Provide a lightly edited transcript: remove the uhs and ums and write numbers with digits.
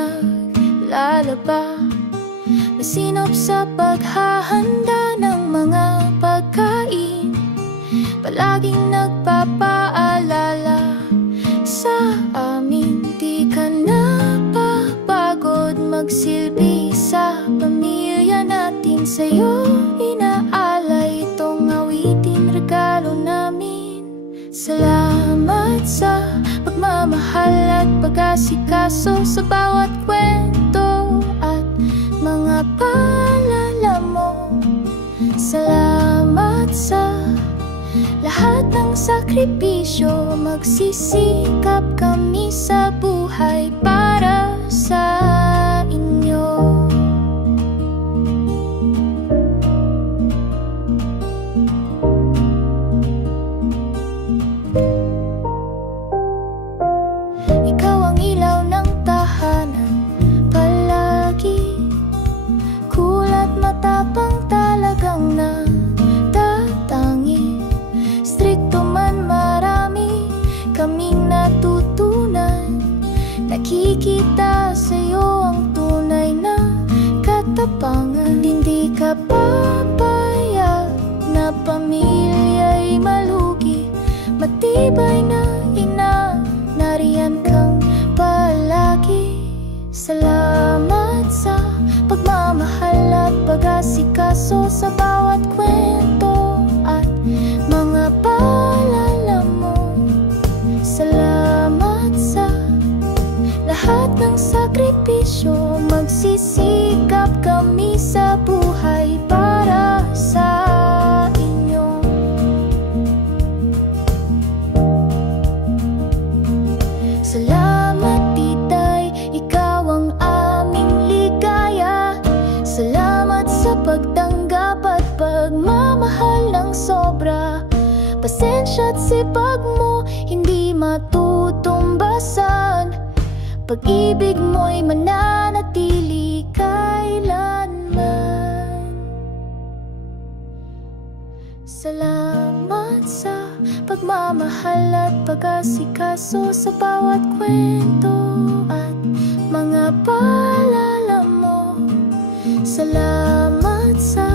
naglalaba, masinop sa paghahanda ng mga pagkain, palaging nagpapaalala sa amin. Di ka napapagod magsilbi sa pamilya natin. Sa'yo inaalay itong awitin, regalo namin. Salamat sa pagmamahal at pag-asikaso sa bawat kwento at mga paalala mo. Salamat sa lahat ng sakripisyo, magsisikap kami sa buhay para sa inyo. Ikaw ang ilaw ng tahanan, palagi kulat matapang talagang natatangi. Strikto man marami kaming natutunan, nakikita sa'yo ang tunay na katapangan. Hindi ka papayag na pamilya'y malugi, matibay na ina, nariyan kang palagi. Salamat sa pagmamahal at pag-asikaso sa bawat kwento at mga paalala mo. Salamat sa lahat ng sakripisyo, magsisikap kami sa buhay para sa inyo. Salamat titay, ikaw ang aming ligaya. Salamat sa pagtanggap at pagmamahal ng sobra. Pasensya at sipag mo hindi matutumbasan, pag-ibig mo'y mananatili kailanman. Salamat sa pagmamahal at pag-asikaso sa bawat kwento at mga paalala mo. Salamat sa